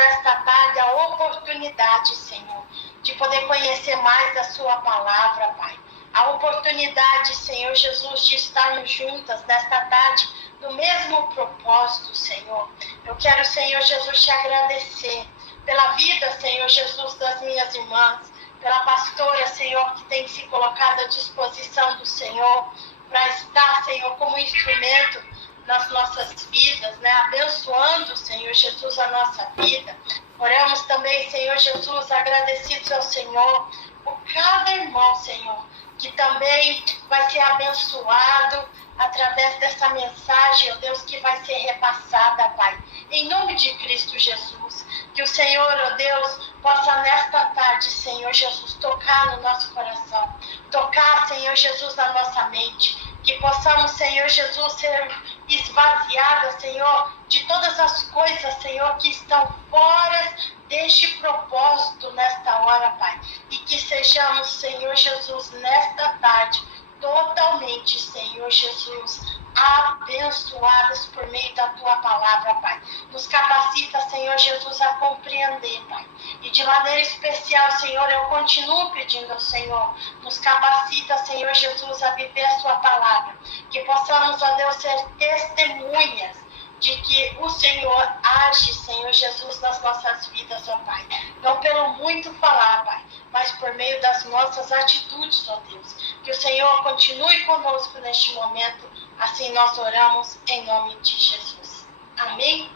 nesta tarde a oportunidade, Senhor, de poder conhecer mais da sua palavra, Pai. A oportunidade, Senhor Jesus, de estarmos juntas nesta tarde no mesmo propósito, Senhor. Eu quero, Senhor Jesus, te agradecer pela vida, Senhor Jesus, das minhas irmãs, pela pastora, Senhor, que tem se colocado à disposição do Senhor para estar, Senhor, como instrumento nas nossas vidas, né? Abençoando, Senhor Jesus, a nossa vida. Oramos também, Senhor Jesus, agradecidos ao Senhor por cada irmão, Senhor, que também vai ser abençoado através dessa mensagem, ó Deus, que vai ser repassada, Pai. Em nome de Cristo Jesus, que o Senhor, ó Deus, possa nesta tarde, Senhor Jesus, tocar no nosso coração, tocar, Senhor Jesus, na nossa mente, que possamos, Senhor Jesus, ser esvaziadas, Senhor, de todas as coisas, Senhor, que estão fora deste propósito nesta hora, Pai. E que sejamos, Senhor Jesus, nesta tarde, totalmente, Senhor Jesus, abençoadas por meio da Tua palavra, Pai. Nos capacita, Senhor Jesus, a compreender, Pai. E de maneira especial, Senhor, eu continuo pedindo ao Senhor, nos capacita, Senhor Jesus, a viver a Sua palavra. Que possamos, ó Deus, ser testemunhas de que o Senhor age, Senhor Jesus, nas nossas vidas, ó Pai. Não pelo muito falar, Pai, mas por meio das nossas atitudes, ó Deus. Que o Senhor continue conosco neste momento. Assim nós oramos em nome de Jesus. Amém?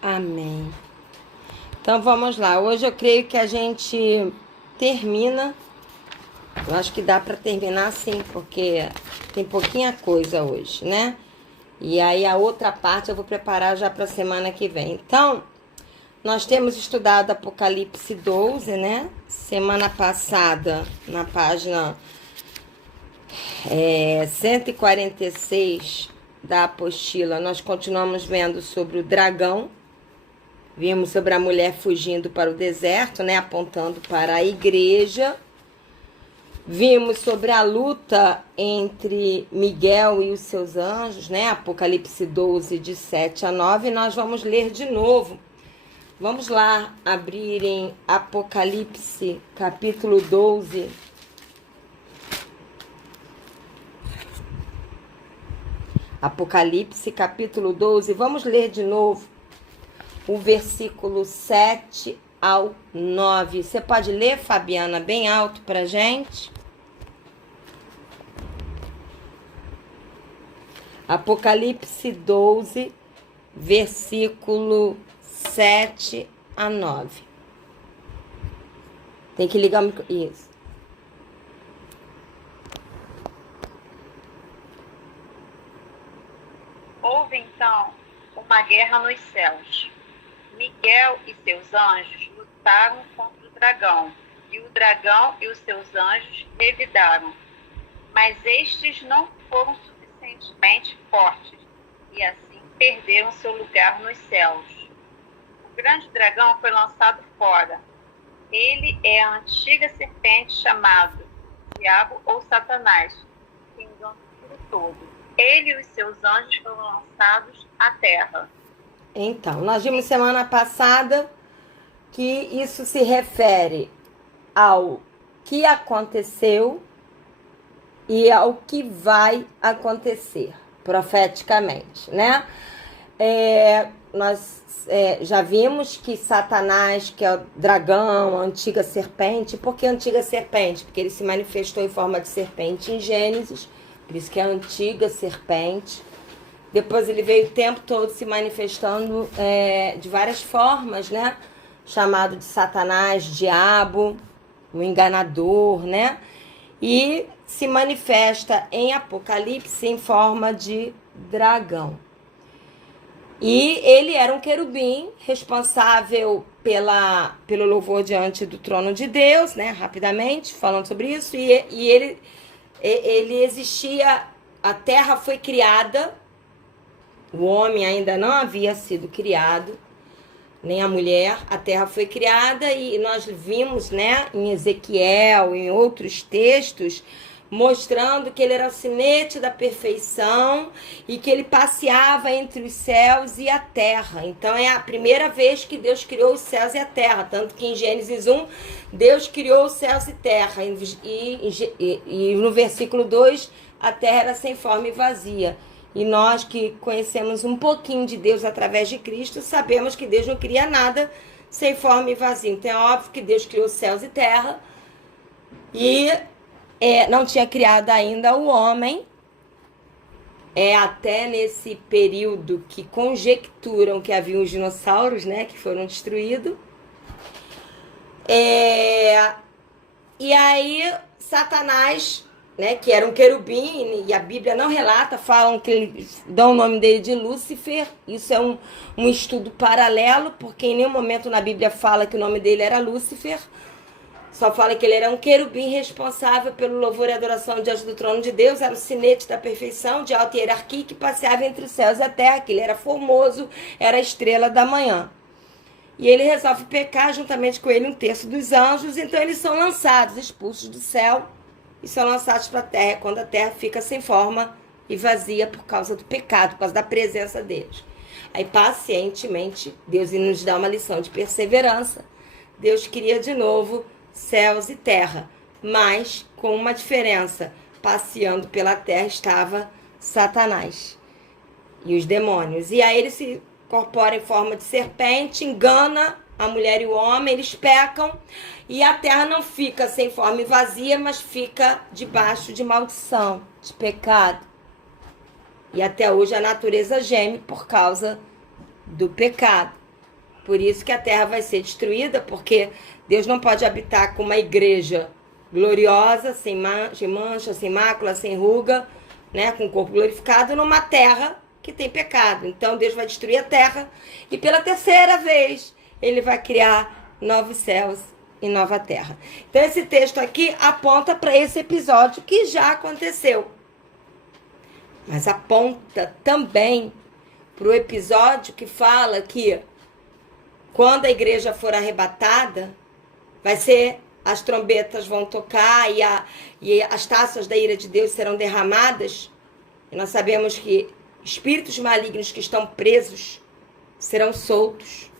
Amém. Então vamos lá. Hoje eu creio que a gente termina. Eu acho que dá para terminar sim, porque tem pouquinha coisa hoje, né? E aí a outra parte eu vou preparar já para a semana que vem. Então, nós temos estudado Apocalipse 12, né? Semana passada, na página 146 da apostila, nós continuamos vendo sobre o dragão. Vimos sobre a mulher fugindo para o deserto, né? Apontando para a igreja. Vimos sobre a luta entre Miguel e os seus anjos, né? Apocalipse 12, de 7 a 9. Nós vamos ler de novo. Vamos lá abrir em Apocalipse, capítulo 12. Apocalipse, capítulo 12. Vamos ler de novo o versículo 7 ao 9. Você pode ler, Fabiana, bem alto pra gente? Apocalipse 12, versículo 7 a 9. Tem que ligar o microfone. Isso. Houve então uma guerra nos céus. Miguel e seus anjos lutaram contra o dragão, e o dragão e os seus anjos revidaram. Mas estes não foram suficientemente fortes, e assim perderam seu lugar nos céus. O grande dragão foi lançado fora. Ele é a antiga serpente chamado Diabo ou Satanás, que engana o mundo todo. Ele e os seus anjos foram lançados à terra. Então, nós vimos semana passada que isso se refere ao que aconteceu e ao que vai acontecer profeticamente, né? Nós já vimos que Satanás, que é o dragão, a antiga serpente. Por que a antiga serpente? Porque ele se manifestou em forma de serpente em Gênesis, por isso que é a antiga serpente. Depois ele veio o tempo todo se manifestando de várias formas, né? Chamado de Satanás, diabo, o enganador, né? E se manifesta em Apocalipse em forma de dragão. E ele era um querubim responsável pelo louvor diante do trono de Deus, né? Rapidamente, falando sobre isso. E ele existia, a terra foi criada, o homem ainda não havia sido criado, nem a mulher, a terra foi criada, e nós vimos, né, em Ezequiel, em outros textos, mostrando que ele era o sinete da perfeição e que ele passeava entre os céus e a terra. Então é a primeira vez que Deus criou os céus e a terra, tanto que em Gênesis 1, Deus criou os céus e terra, e no versículo 2, a terra era sem forma e vazia. E nós que conhecemos um pouquinho de Deus através de Cristo, sabemos que Deus não cria nada sem forma e vazio. Então é óbvio que Deus criou céus e terra e não tinha criado ainda o homem. Até nesse período que conjecturam que haviam os dinossauros, né, que foram destruídos. E aí Satanás, né, que era um querubim, e a Bíblia não relata, falam que eles dão o nome dele de Lúcifer. Isso é um estudo paralelo, porque em nenhum momento na Bíblia fala que o nome dele era Lúcifer. Só fala que ele era um querubim responsável pelo louvor e adoração diante do trono de Deus, era o sinete da perfeição, de alta hierarquia, que passeava entre os céus e a terra, que ele era formoso, era a estrela da manhã. E ele resolve pecar juntamente com ele um terço dos anjos, então eles são lançados, expulsos do céu, e são lançados para a terra, quando a terra fica sem forma e vazia por causa do pecado, por causa da presença deles. Aí, pacientemente, Deus nos dá uma lição de perseverança. Deus cria de novo céus e terra, mas com uma diferença. Passeando pela terra estava Satanás e os demônios. E aí ele se incorpora em forma de serpente, engana a mulher e o homem, eles pecam, e a terra não fica sem forma e vazia, mas fica debaixo de maldição, de pecado. E até hoje a natureza geme por causa do pecado. Por isso que a terra vai ser destruída, porque Deus não pode habitar com uma igreja gloriosa, sem mancha, sem mácula, sem ruga, né, com o corpo glorificado, numa terra que tem pecado. Então Deus vai destruir a terra e pela terceira vez ele vai criar novos céus e nova terra. Então esse texto aqui aponta para esse episódio que já aconteceu. Mas aponta também para o episódio que fala que quando a igreja for arrebatada, as trombetas vão tocar e as taças da ira de Deus serão derramadas. E nós sabemos que espíritos malignos que estão presos serão soltos.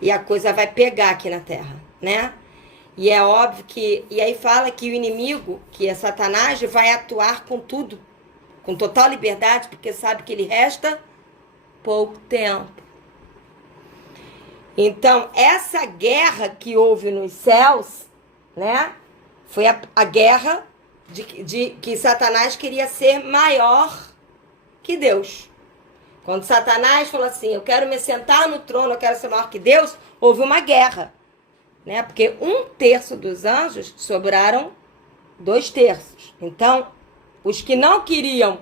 E a coisa vai pegar aqui na terra, né? E é óbvio que... E aí fala que o inimigo, que é Satanás, vai atuar com tudo, com total liberdade, porque sabe que lhe resta pouco tempo. Então, essa guerra que houve nos céus, né, foi a guerra de que Satanás queria ser maior que Deus. Quando Satanás falou assim, eu quero me sentar no trono, eu quero ser maior que Deus, houve uma guerra, né? Porque 1/3 dos anjos sobraram 2/3. Então, os que não queriam,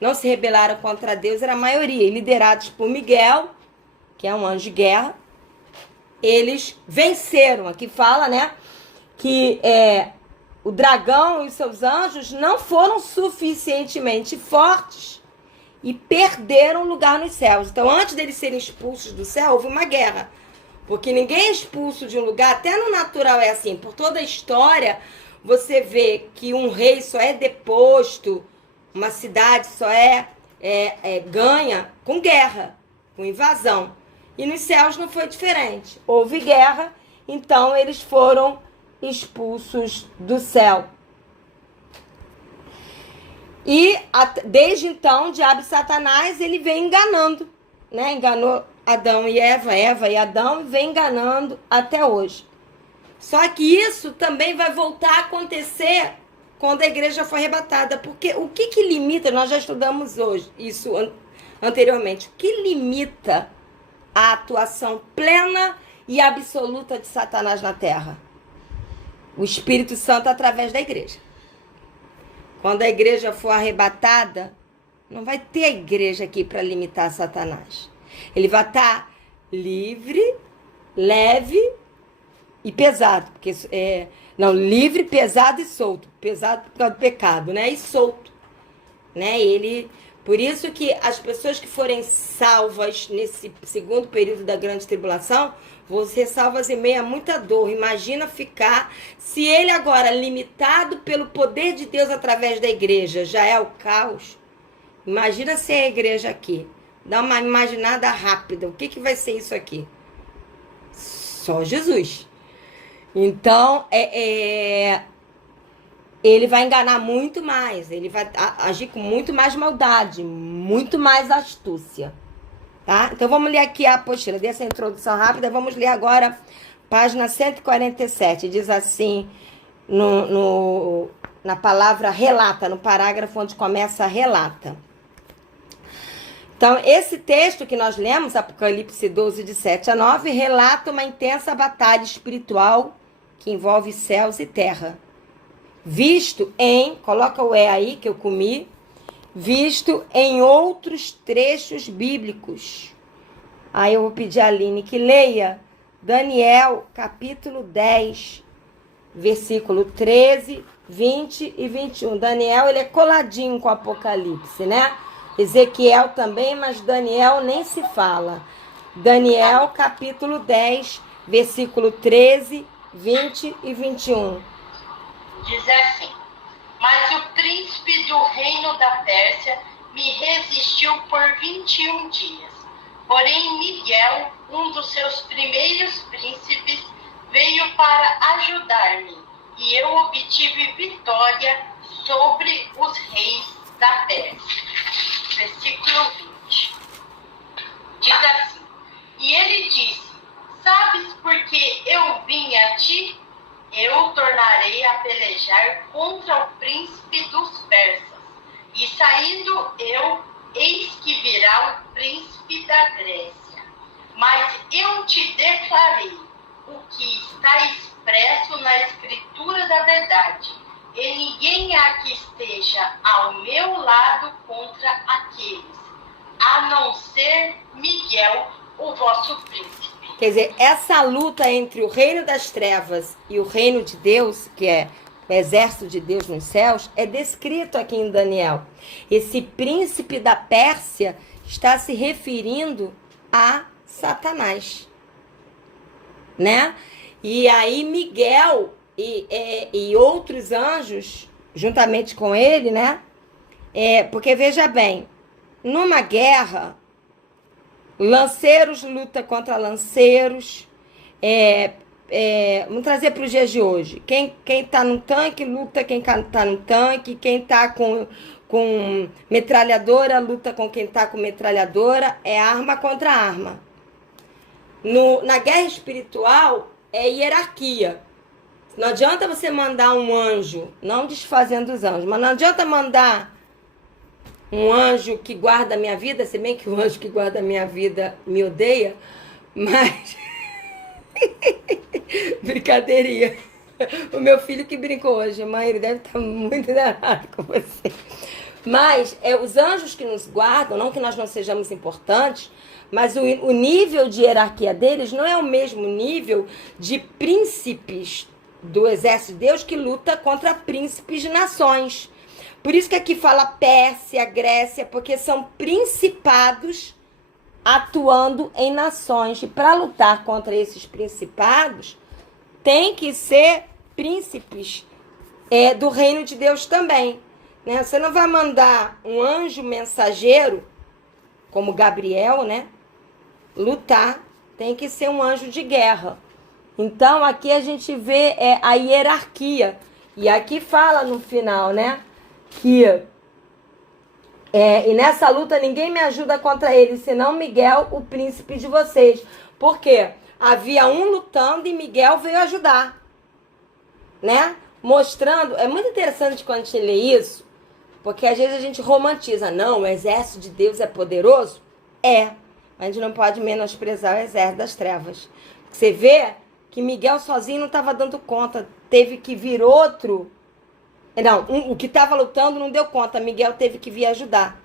não se rebelaram contra Deus, era a maioria, liderados por Miguel, que é um anjo de guerra. Eles venceram. Aqui fala, né, que o dragão e os seus anjos não foram suficientemente fortes e perderam lugar nos céus. Então, antes deles serem expulsos do céu, houve uma guerra. Porque ninguém é expulso de um lugar, até no natural é assim. Por toda a história, você vê que um rei só é deposto, uma cidade só ganha com guerra, com invasão. E nos céus não foi diferente. Houve guerra, então eles foram expulsos do céu. E desde então, o diabo e Satanás, ele vem enganando, né? Enganou Adão e Eva, Eva e Adão, e vem enganando até hoje. Só que isso também vai voltar a acontecer quando a igreja for arrebatada. Porque o que limita, nós já estudamos hoje isso anteriormente, o que limita a atuação plena e absoluta de Satanás na terra? O Espírito Santo através da igreja. Quando a igreja for arrebatada, não vai ter a igreja aqui para limitar Satanás. Ele vai estar livre, leve e pesado. Porque, livre, pesado e solto. Pesado por causa do pecado, né? E solto. Né? Por isso que as pessoas que forem salvas nesse segundo período da grande tribulação vão ser salvas em meio a muita dor. Imagina ficar, se ele agora, limitado pelo poder de Deus através da igreja, já é o caos. Imagina se é a igreja aqui. Dá uma imaginada rápida. O que vai ser isso aqui? Só Jesus. Então, ele vai enganar muito mais. Ele vai agir com muito mais maldade, muito mais astúcia. Tá? Então, vamos ler aqui a apostila. Dessa introdução rápida, vamos ler agora página 147. Diz assim, na palavra relata, no parágrafo onde começa relata. Então, esse texto que nós lemos, Apocalipse 12, de 7 a 9, relata uma intensa batalha espiritual que envolve céus e terra. Visto em, coloca o aí que eu comi, visto em outros trechos bíblicos. Aí eu vou pedir a Aline que leia Daniel, capítulo 10, versículo 13, 20 e 21. Daniel, ele é coladinho com o Apocalipse, né? Ezequiel também, mas Daniel nem se fala. Daniel, capítulo 10, versículo 13, 20 e 21. Diz assim: mas o príncipe do reino da Pérsia me resistiu por 21 dias. Porém, Miguel, um dos seus primeiros príncipes, veio para ajudar-me, e eu obtive vitória sobre os reis da Pérsia. Versículo 20. Diz assim: e ele disse: sabes por que eu vim a ti? Eu tornarei a pelejar contra o príncipe dos persas. E saindo eu, eis que virá o príncipe da Grécia. Mas eu te declarei o que está expresso na escritura da verdade. E ninguém há que esteja ao meu lado contra aqueles, a não ser Miguel, o vosso príncipe. Quer dizer, essa luta entre o reino das trevas e o reino de Deus, que é o exército de Deus nos céus, é descrito aqui em Daniel. Esse príncipe da Pérsia está se referindo a Satanás, né? E aí Miguel e outros anjos, juntamente com ele, né? Porque veja bem, numa guerra, lanceiros luta contra lanceiros. Vamos trazer para os dias de hoje. Quem está no tanque luta quem está no tanque. Quem está com metralhadora luta com quem está com metralhadora. É arma contra arma. Na guerra espiritual é hierarquia. Não adianta você mandar um anjo, não desfazendo os anjos, mas não adianta mandar um anjo que guarda a minha vida, se bem que o anjo que guarda a minha vida me odeia, mas... Brincadeirinha. O meu filho que brincou hoje, mãe, ele deve estar muito danado com você. Mas os anjos que nos guardam, não que nós não sejamos importantes, mas o nível de hierarquia deles não é o mesmo nível de príncipes do exército de Deus que luta contra príncipes de nações. Por isso que aqui fala Pérsia, Grécia, porque são principados atuando em nações. E para lutar contra esses principados, tem que ser príncipes do reino de Deus também. Né? Você não vai mandar um anjo mensageiro, como Gabriel, né? Lutar. Tem que ser um anjo de guerra. Então, aqui a gente vê a hierarquia. E aqui fala no final, né? Que e nessa luta ninguém me ajuda contra ele, senão Miguel, o príncipe de vocês. Por quê? Havia um lutando e Miguel veio ajudar. Né? Mostrando, é muito interessante quando a gente lê isso, porque às vezes a gente romantiza. Não, o exército de Deus é poderoso? Mas a gente não pode menosprezar o exército das trevas. Você vê que Miguel sozinho não estava dando conta, teve que vir outro. Não, o que estava lutando não deu conta, Miguel teve que vir ajudar.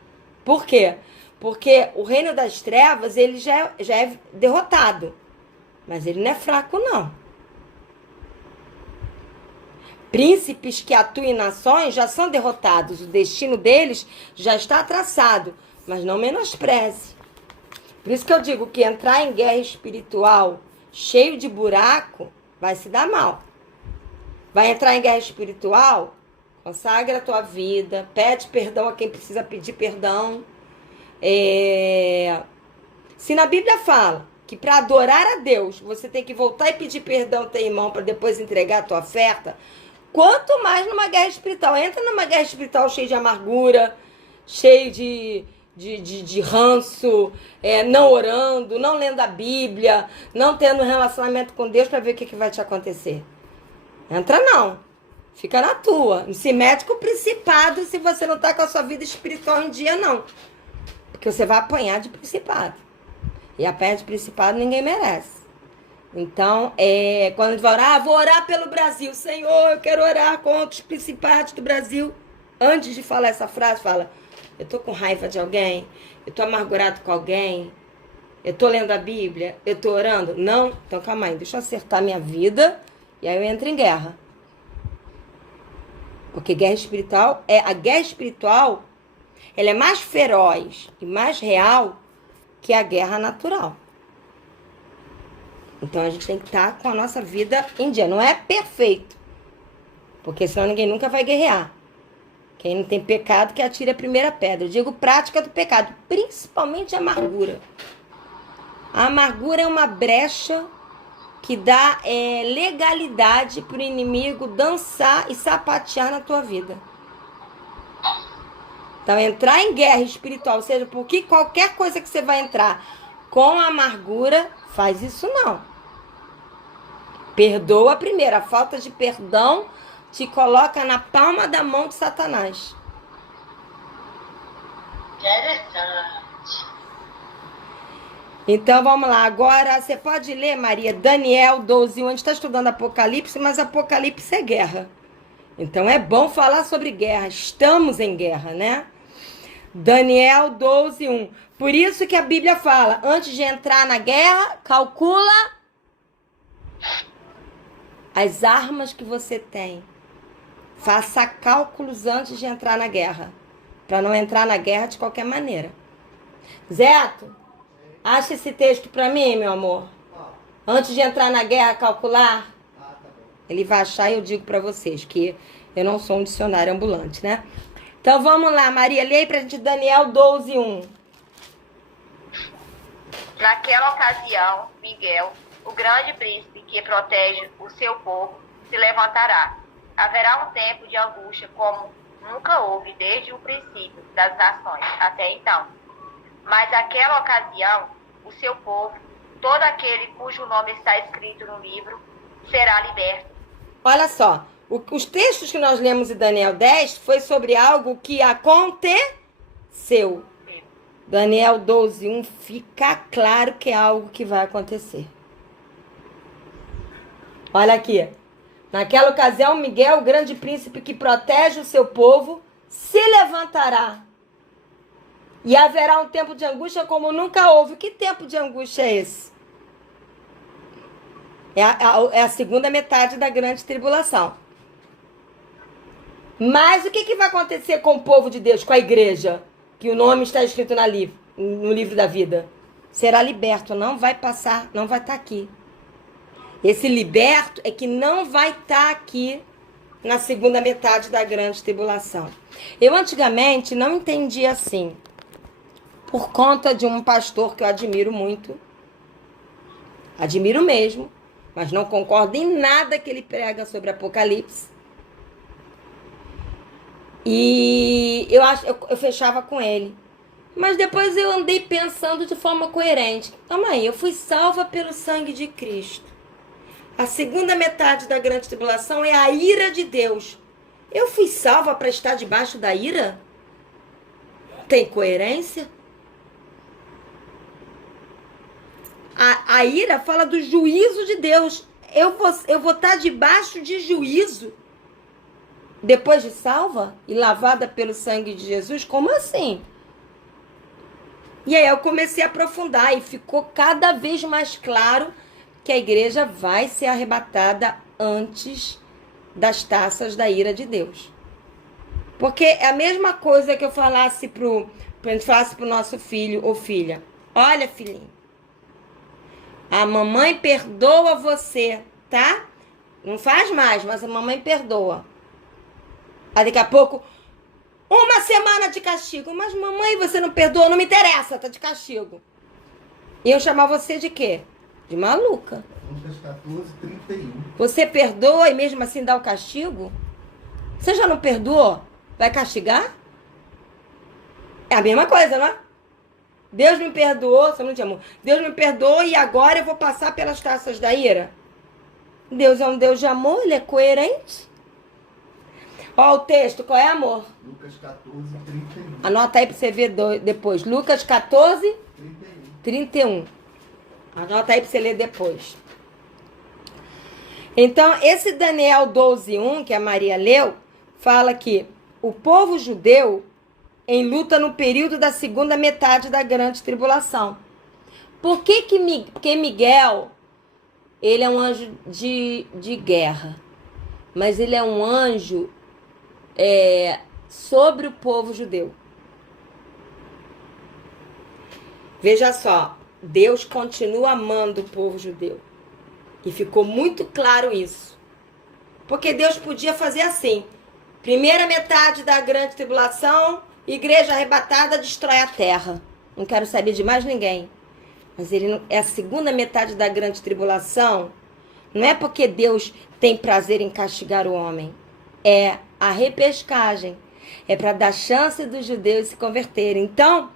Por quê? Porque o reino das trevas, ele já é derrotado. Mas ele não é fraco, não. Príncipes que atuam em nações já são derrotados. O destino deles já está traçado. Mas não menospreze. Por isso que eu digo que entrar em guerra espiritual cheio de buraco vai se dar mal. Vai entrar em guerra espiritual? Consagra a tua vida. Pede perdão a quem precisa pedir perdão. Se na Bíblia fala que para adorar a Deus você tem que voltar e pedir perdão ao teu irmão para depois entregar a tua oferta, quanto mais numa guerra espiritual. Entra numa guerra espiritual cheia de amargura, cheio de ranço, não orando, não lendo a Bíblia, não tendo um relacionamento com Deus para ver o que vai te acontecer. Entra não. Fica na tua. Não se mete com o principado se você não está com a sua vida espiritual em dia, não. Porque você vai apanhar de principado. E apanhar de principado ninguém merece. Então, quando a gente vai orar, vou orar pelo Brasil. Senhor, eu quero orar contra os principados do Brasil. Antes de falar essa frase, fala: eu tô com raiva de alguém? Eu tô amargurado com alguém? Eu tô lendo a Bíblia? Eu tô orando? Não? Então calma aí, deixa eu acertar minha vida e aí eu entro em guerra. Porque a guerra espiritual, ela é mais feroz e mais real que a guerra natural. Então a gente tem que estar com a nossa vida em dia. Não é perfeito, porque senão ninguém nunca vai guerrear. Quem não tem pecado que atire a primeira pedra. Eu digo prática do pecado, principalmente a amargura. A amargura é uma brecha que dá legalidade para o inimigo dançar e sapatear na tua vida. Então, entrar em guerra espiritual, ou seja, porque qualquer coisa que você vai entrar com amargura, faz isso não. Perdoa primeiro. A falta de perdão te coloca na palma da mão de Satanás. Interessante. Então, vamos lá. Agora, você pode ler, Maria, Daniel 12:1. A gente está estudando Apocalipse, mas Apocalipse é guerra. Então, é bom falar sobre guerra. Estamos em guerra, né? Daniel 12:1. Por isso que a Bíblia fala, antes de entrar na guerra, calcula as armas que você tem. Faça cálculos antes de entrar na guerra. Para não entrar na guerra de qualquer maneira. Zeto, acha esse texto para mim, meu amor. Antes de entrar na guerra, calcular. Ele vai achar e eu digo para vocês que eu não sou um dicionário ambulante, né? Então vamos lá, Maria, lê aí pra gente Daniel 12:1. Naquela ocasião, Miguel, o grande príncipe que protege o seu povo, se levantará. Haverá um tempo de angústia como nunca houve desde o princípio das nações até então. Mas naquela ocasião, o seu povo, todo aquele cujo nome está escrito no livro, será liberto. Olha só, os textos que nós lemos em Daniel 10 foi sobre algo que aconteceu. Daniel 12:1 fica claro que é algo que vai acontecer. Olha aqui. Naquela ocasião, Miguel, o grande príncipe que protege o seu povo, se levantará. E haverá um tempo de angústia como nunca houve. Que tempo de angústia é esse? É a segunda metade da grande tribulação. Mas o que vai acontecer com o povo de Deus, com a igreja? Que o nome está escrito no livro da vida. Será liberto, não vai passar, não vai estar aqui. Esse liberto é que não vai estar aqui na segunda metade da grande tribulação. Eu antigamente não entendia assim. Por conta de um pastor que eu admiro muito. Admiro mesmo. Mas não concordo em nada que ele prega sobre Apocalipse. E eu fechava com ele. Mas depois eu andei pensando de forma coerente. Calma aí, eu fui salva pelo sangue de Cristo. A segunda metade da grande tribulação é a ira de Deus. Eu fui salva para estar debaixo da ira? Tem coerência? A ira fala do juízo de Deus. Eu vou estar debaixo de juízo depois de salva e lavada pelo sangue de Jesus? Como assim? E aí eu comecei a aprofundar e ficou cada vez mais claro que a igreja vai ser arrebatada antes das taças da ira de Deus. Porque é a mesma coisa que eu falasse pro nosso filho ou filha. Olha, filhinho, a mamãe perdoa você, tá? Não faz mais, mas a mamãe perdoa. Aí daqui a pouco, uma semana de castigo. Mas mamãe, você não perdoa? Não me interessa, tá de castigo. E eu chamar você de quê? De maluca. Lucas 14:31. Você perdoa e mesmo assim dá o castigo? Você já não perdoou? Vai castigar? É a mesma coisa, não é? Deus me perdoou, você não te amou. Deus me perdoou e agora eu vou passar pelas taças da ira? Deus é um Deus de amor, ele é coerente. Ó o texto, qual é, amor? Lucas 14:31. Anota aí pra você ver depois. Lucas 14:31. Anota aí pra você ler depois. Então, esse Daniel 12:1, que a Maria leu, fala que o povo judeu em luta no período da segunda metade da grande tribulação. Porque Miguel, ele é um anjo de guerra, mas ele é um anjo sobre o povo judeu. Veja só, Deus continua amando o povo judeu. E ficou muito claro isso. Porque Deus podia fazer assim. Primeira metade da grande tribulação, igreja arrebatada destrói a terra. Não quero saber de mais ninguém. Mas é a segunda metade da grande tribulação. Não é porque Deus tem prazer em castigar o homem. É a repescagem. É para dar chance dos judeus se converterem. Então,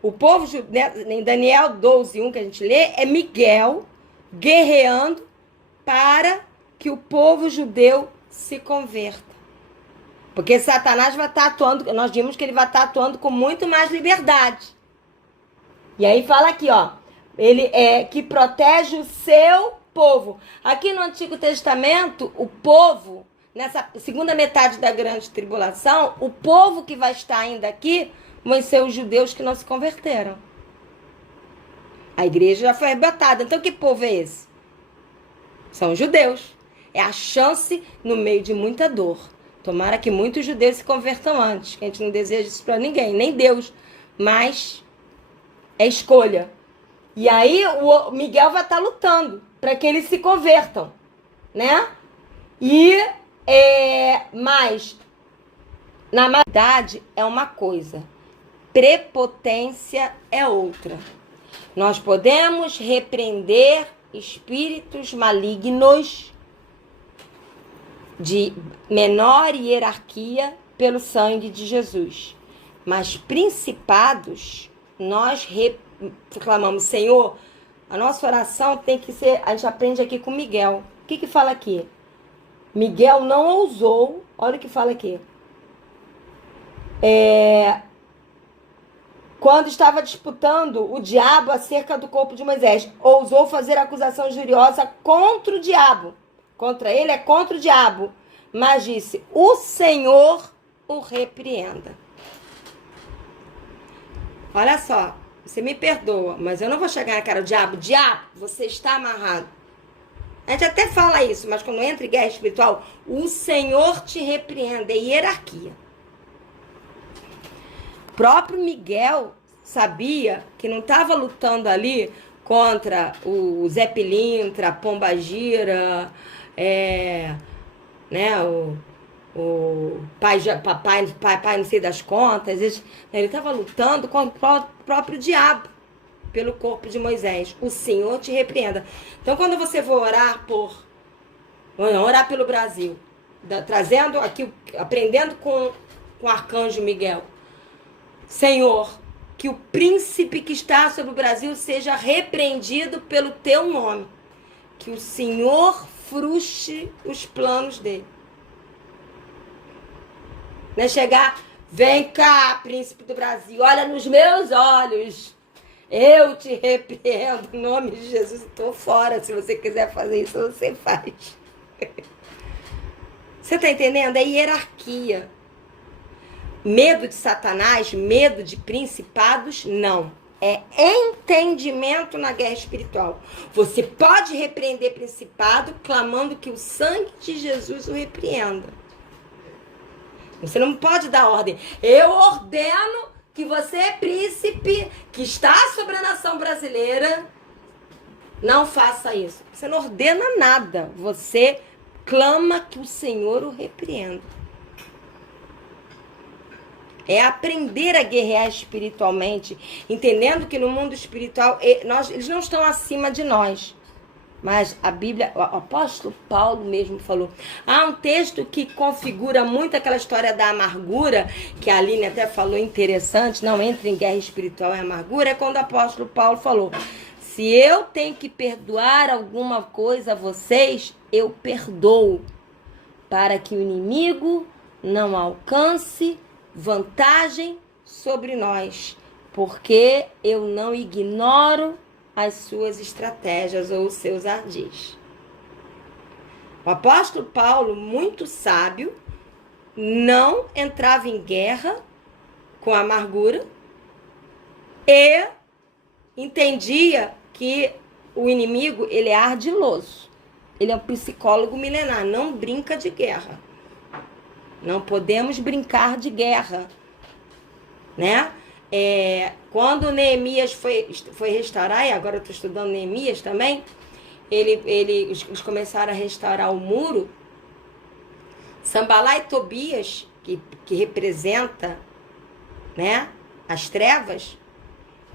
o povo judeu, em Daniel 12:1 que a gente lê, é Miguel guerreando para que o povo judeu se converta. Porque Satanás vai estar atuando, nós vimos que ele vai estar atuando com muito mais liberdade. E aí fala aqui, ó, ele é que protege o seu povo. Aqui no Antigo Testamento, o povo, nessa segunda metade da grande tribulação, o povo que vai estar ainda aqui vão ser os judeus que não se converteram. A igreja já foi arrebatada. Então, que povo é esse? São os judeus. É a chance no meio de muita dor. Tomara que muitos judeus se convertam antes. A gente não deseja isso para ninguém, nem Deus. Mas é escolha. E aí o Miguel vai estar lutando para que eles se convertam, né? E mas na maldade é uma coisa, prepotência é outra. Nós podemos repreender espíritos malignos de menor hierarquia pelo sangue de Jesus. Mas principados, nós reclamamos, Senhor, a nossa oração tem que ser, a gente aprende aqui com Miguel. O que fala aqui? Miguel não ousou, olha o que fala aqui. Quando estava disputando o diabo acerca do corpo de Moisés, ousou fazer acusação injuriosa contra o diabo. Contra ele é contra o diabo. Mas disse, o Senhor o repreenda. Olha só, você me perdoa, mas eu não vou chegar na cara do diabo. Diabo, você está amarrado. A gente até fala isso, mas quando entra em guerra espiritual, o Senhor te repreenda. É hierarquia. O próprio Miguel sabia que não estava lutando ali contra o Zé Pilintra, a Pombagira, né, o papai não sei das contas. Ele estava lutando contra o próprio diabo pelo corpo de Moisés. O Senhor te repreenda. Então, quando você for orar pelo Brasil, trazendo aqui, aprendendo com o arcanjo Miguel, Senhor, que o príncipe que está sobre o Brasil seja repreendido pelo teu nome. Que o Senhor frustre os planos dele. Não é chegar, vem cá, príncipe do Brasil, olha nos meus olhos. Eu te repreendo, em nome de Jesus, estou fora. Se você quiser fazer isso, você faz. Você está entendendo? É hierarquia. Medo de Satanás, medo de principados, não. É entendimento na guerra espiritual. Você pode repreender principado clamando que o sangue de Jesus o repreenda. Você não pode dar ordem. Eu ordeno que você, príncipe, que está sobre a nação brasileira, não faça isso. Você não ordena nada. Você clama que o Senhor o repreenda. É aprender a guerrear espiritualmente, entendendo que no mundo espiritual eles não estão acima de nós. Mas a Bíblia, o apóstolo Paulo mesmo falou. Há um texto que configura muito aquela história da amargura, que a Aline até falou interessante, não entra em guerra espiritual e amargura, é quando o apóstolo Paulo falou: se eu tenho que perdoar alguma coisa a vocês, eu perdoo, para que o inimigo não alcance vantagem sobre nós, porque eu não ignoro as suas estratégias ou os seus ardis. O apóstolo Paulo, muito sábio, não entrava em guerra com amargura e entendia que o inimigo, ele é ardiloso. Ele é um psicólogo milenar, não brinca de guerra. Não podemos brincar de guerra, né? Quando Neemias foi restaurar, e agora eu estou estudando Neemias também, eles começaram a restaurar o muro. Sambalá e Tobias, que representa, né, as trevas,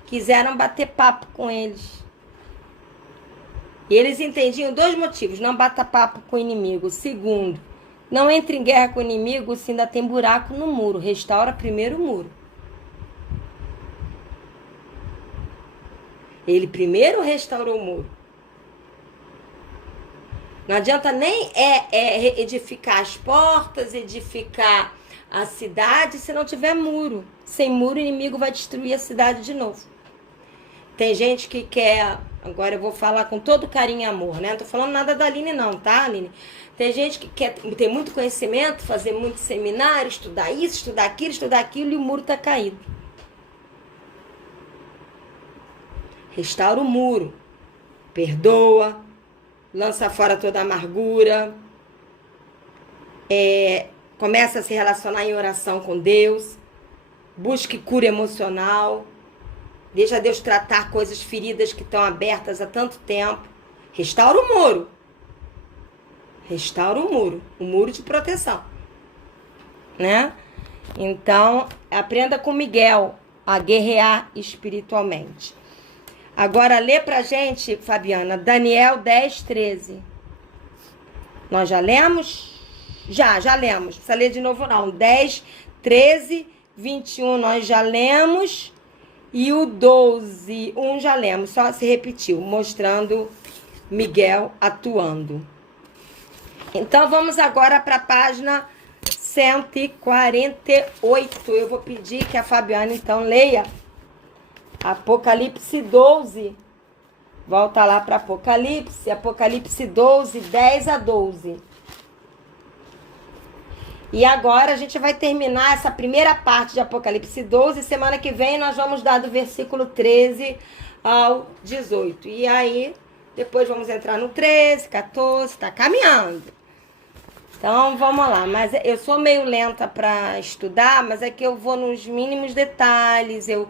quiseram bater papo com eles. E eles entendiam 2 motivos: não bata papo com o inimigo. Segundo, não entre em guerra com o inimigo se ainda tem buraco no muro. Restaura primeiro o muro. Ele primeiro restaurou o muro. Não adianta nem edificar as portas, edificar a cidade, se não tiver muro. Sem muro, o inimigo vai destruir a cidade de novo. Tem gente que quer... Agora eu vou falar com todo carinho e amor, né? Não tô falando nada da Aline não, tá, Aline? Tem gente que quer ter muito conhecimento, fazer muito seminário, estudar isso, estudar aquilo, e o muro tá caído. Restaura o muro. Perdoa. Lança fora toda a amargura. Começa a se relacionar em oração com Deus. Busque cura emocional. Deixa Deus tratar coisas feridas que estão abertas há tanto tempo. Restaura o muro. Restaura o muro de proteção, né? Então, aprenda com Miguel a guerrear espiritualmente. Agora, lê pra gente, Fabiana, Daniel 10, 13. Nós já lemos? Já lemos. Não precisa ler de novo, não. 10, 13, 21 nós já lemos. E o 12, 1 já lemos. Só se repetiu, mostrando Miguel atuando. Então, vamos agora para a página 148. Eu vou pedir que a Fabiana, então, leia Apocalipse 12. Volta lá para Apocalipse 12, 10 a 12. E agora a gente vai terminar essa primeira parte de Apocalipse 12. Semana que vem nós vamos dar do versículo 13 ao 18. E aí, depois vamos entrar no 13, 14, tá caminhando. Então, vamos lá. Mas eu sou meio lenta para estudar, mas é que eu vou nos mínimos detalhes. Não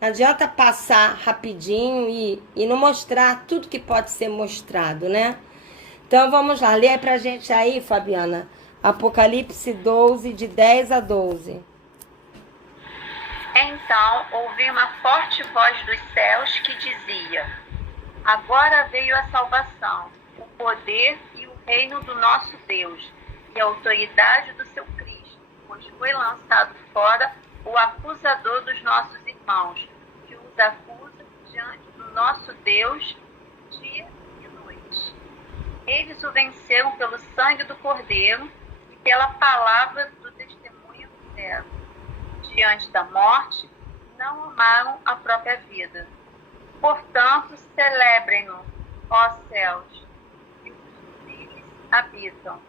adianta passar rapidinho e não mostrar tudo que pode ser mostrado, né? Então, vamos lá. Lê pra gente aí, Fabiana. Apocalipse 12, de 10 a 12. Então ouvi uma forte voz dos céus que dizia: agora veio a salvação, o poder e o reino do nosso Deus e a autoridade do seu Cristo, pois foi lançado fora o acusador dos nossos irmãos, que os acusa diante do nosso Deus dia e noite. Eles o venceram pelo sangue do Cordeiro e pela palavra do testemunho que deram. Diante da morte, não amaram a própria vida. Portanto, celebrem-no, ó céus, e os neles habitam.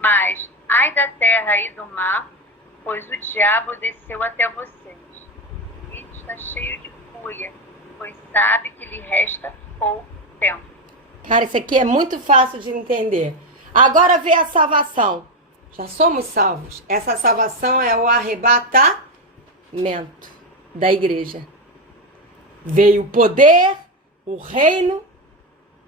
Mas, ai da terra e do mar, pois o diabo desceu até vocês. Ele está cheio de fúria pois sabe que lhe resta pouco tempo. Cara, isso aqui é muito fácil de entender. Agora vê a salvação. Já somos salvos. Essa salvação é o arrebatamento da igreja. Veio o poder, o reino,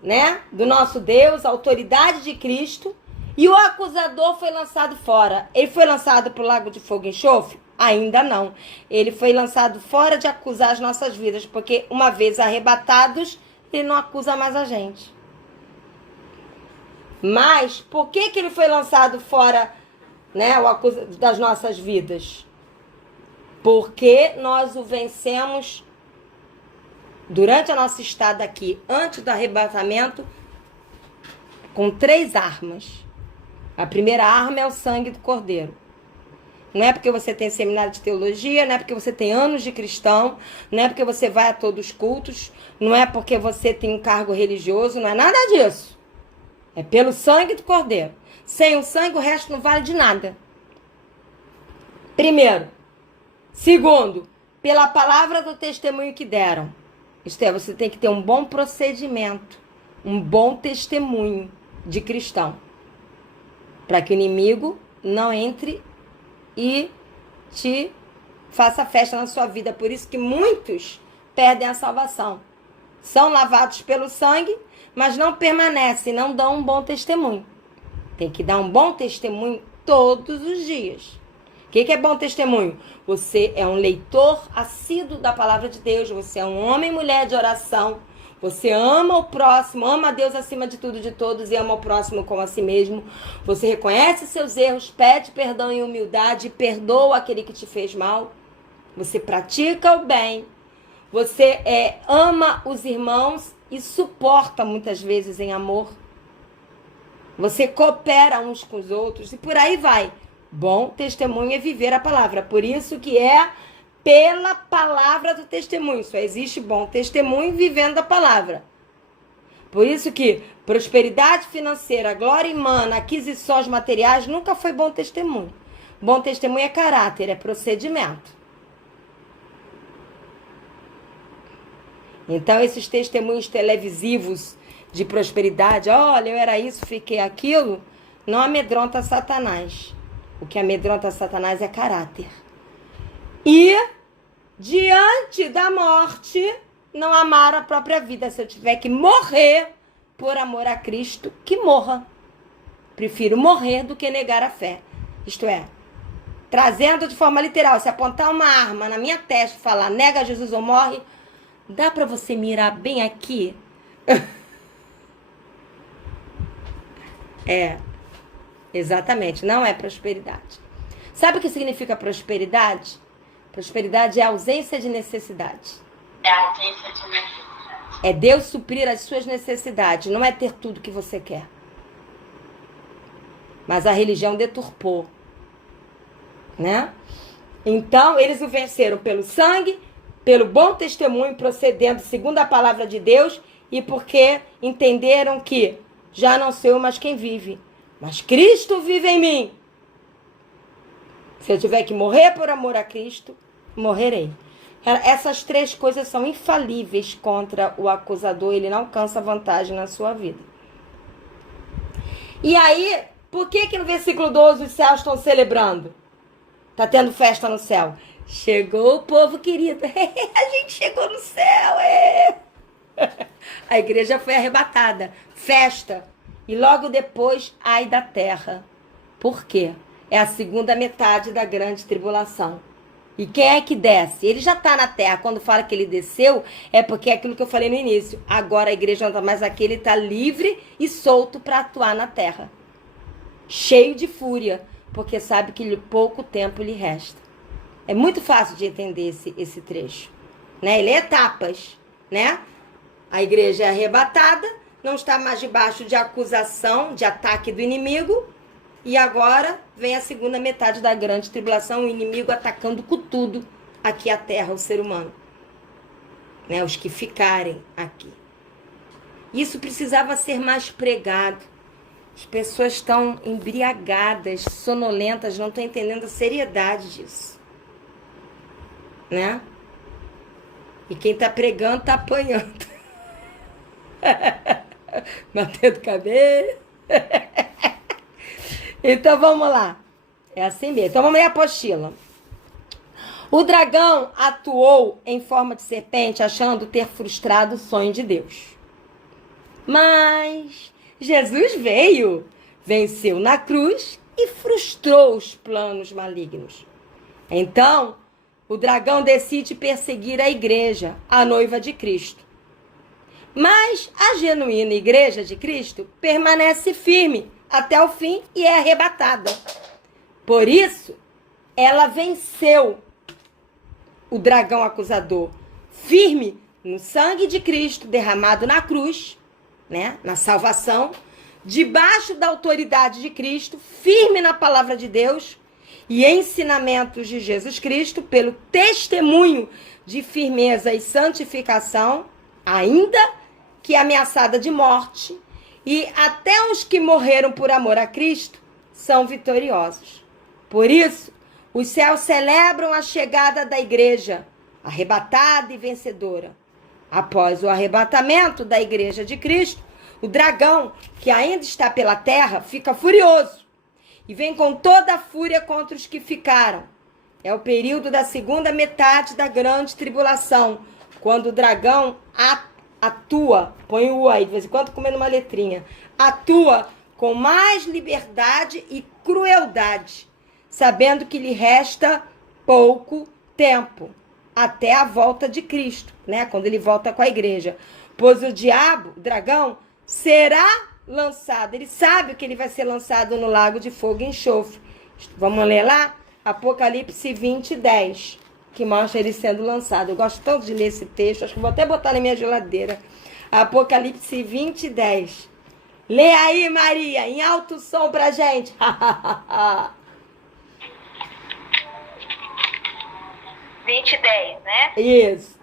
né, do nosso Deus, a autoridade de Cristo, e o acusador foi lançado fora. Ele foi lançado para o lago de fogo e enxofre? Ainda não. Ele foi lançado fora de acusar as nossas vidas, porque uma vez arrebatados, ele não acusa mais a gente. Mas por que ele foi lançado fora, né, das nossas vidas? Porque nós o vencemos durante a nossa estada aqui, antes do arrebatamento, com 3 armas. A primeira arma é o sangue do Cordeiro. Não é porque você tem seminário de teologia, não é porque você tem anos de cristão, não é porque você vai a todos os cultos, não é porque você tem um cargo religioso, não é nada disso. É pelo sangue do Cordeiro. Sem o sangue, o resto não vale de nada. Primeiro. Segundo, pela palavra do testemunho que deram. Isto é, você tem que ter um bom procedimento, um bom testemunho de cristão, para que o inimigo não entre e te faça festa na sua vida. Por isso que muitos perdem a salvação. São lavados pelo sangue, mas não permanecem, não dão um bom testemunho. Tem que dar um bom testemunho todos os dias. O que é bom testemunho? Você é um leitor assíduo da palavra de Deus, você é um homem e mulher de oração, você ama o próximo, ama a Deus acima de tudo e de todos e ama o próximo como a si mesmo. Você reconhece seus erros, pede perdão em humildade, perdoa aquele que te fez mal. Você pratica o bem, você ama os irmãos e suporta muitas vezes em amor. Você coopera uns com os outros e por aí vai. Bom testemunho é viver a palavra. Por isso que é pela palavra do testemunho. Só existe bom testemunho vivendo a palavra. Por isso que prosperidade financeira, glória humana, aquisições materiais nunca foi bom testemunho. Bom testemunho é caráter, é procedimento. Então esses testemunhos televisivos de prosperidade, olha, eu era isso, fiquei aquilo, não amedronta Satanás. O que amedronta Satanás é caráter. E, diante da morte, não amar a própria vida. Se eu tiver que morrer por amor a Cristo, que morra. Prefiro morrer do que negar a fé. Isto é, trazendo de forma literal, se apontar uma arma na minha testa e falar, nega Jesus ou morre, dá para você mirar bem aqui? Exatamente, não é prosperidade. Sabe o que significa prosperidade? Prosperidade é ausência de necessidade. É a ausência de necessidade. É Deus suprir as suas necessidades, não é ter tudo que você quer. Mas a religião deturpou, né? Então, eles o venceram pelo sangue, pelo bom testemunho, procedendo segundo a palavra de Deus, e porque entenderam que já não sou eu, mas quem vive. Mas Cristo vive em mim. Se eu tiver que morrer por amor a Cristo, morrerei. Essas 3 coisas são infalíveis contra o acusador. Ele não alcança vantagem na sua vida. E aí, por que no versículo 12 os céus estão celebrando? Está tendo festa no céu. Chegou o povo querido. A gente chegou no céu. A igreja foi arrebatada. Festa. E logo depois, ai da terra. Por quê? É a segunda metade da grande tribulação. E quem é que desce? Ele já está na terra. Quando fala que ele desceu, é porque é aquilo que eu falei no início. Agora a igreja não está mais aqui, ele está livre e solto para atuar na terra. Cheio de fúria, porque sabe que pouco tempo lhe resta. É muito fácil de entender esse trecho. Né? Ele é etapas. Né? A igreja é arrebatada, não está mais debaixo de acusação, de ataque do inimigo. E agora vem a segunda metade da grande tribulação, o inimigo atacando com tudo aqui a terra, o ser humano. Né? Os que ficarem aqui. Isso precisava ser mais pregado. As pessoas estão embriagadas, sonolentas, não estão entendendo a seriedade disso. Né? E quem tá pregando tá apanhando. Batendo cabelo. Então vamos lá. É assim mesmo. Então vamos ler a apostila. O dragão atuou em forma de serpente, achando ter frustrado o sonho de Deus. Mas Jesus veio, venceu na cruz e frustrou os planos malignos. Então, o dragão decide perseguir a igreja, a noiva de Cristo. Mas a genuína igreja de Cristo permanece firme até o fim e é arrebatada. Por isso, ela venceu o dragão acusador, firme no sangue de Cristo derramado na cruz, né, na salvação, debaixo da autoridade de Cristo, firme na palavra de Deus e ensinamentos de Jesus Cristo, pelo testemunho de firmeza e santificação, ainda que ameaçada de morte, e até os que morreram por amor a Cristo são vitoriosos. Por isso, os céus celebram a chegada da igreja, arrebatada e vencedora. Após o arrebatamento da igreja de Cristo, o dragão, que ainda está pela terra, fica furioso e vem com toda a fúria contra os que ficaram. É o período da segunda metade da grande tribulação, quando o dragão atua, põe o aí, de vez em quando comendo uma letrinha, atua com mais liberdade e crueldade, sabendo que lhe resta pouco tempo até a volta de Cristo, né? Quando ele volta com a igreja. Pois o diabo, o dragão, será lançado. Ele sabe que ele vai ser lançado no lago de fogo e enxofre. Vamos ler lá? Apocalipse 20, 10, que mostra ele sendo lançado. Eu gosto tanto de ler esse texto, acho que vou até botar na minha geladeira. Apocalipse 20, 10. Lê aí, Maria, em alto som pra gente. 20:10, né? Isso.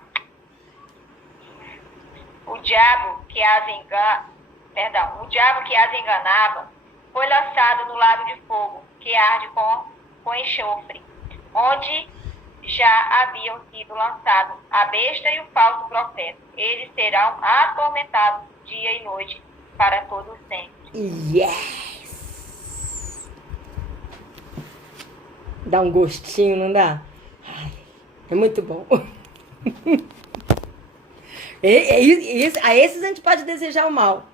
O diabo que as enganava foi lançado no lago de fogo, que arde com enxofre, onde já haviam sido lançados a besta e o falso profeta. Eles serão atormentados dia e noite para todo sempre. Yes! Dá um gostinho, não dá? Ai, é muito bom. A esses a gente pode desejar o mal.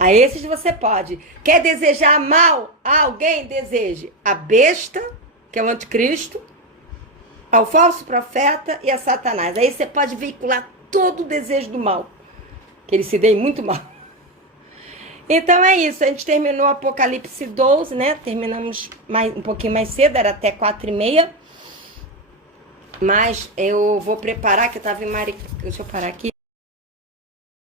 A esses você pode. Quer desejar mal a alguém? Deseje a besta, que é o anticristo, ao falso profeta e a Satanás. Aí você pode veicular todo o desejo do mal, que eles se deem muito mal. Então é isso, a gente terminou Apocalipse 12, né? Terminamos um pouquinho mais cedo, era até 4h30. Mas eu vou preparar, que eu tava em Deixa eu parar aqui.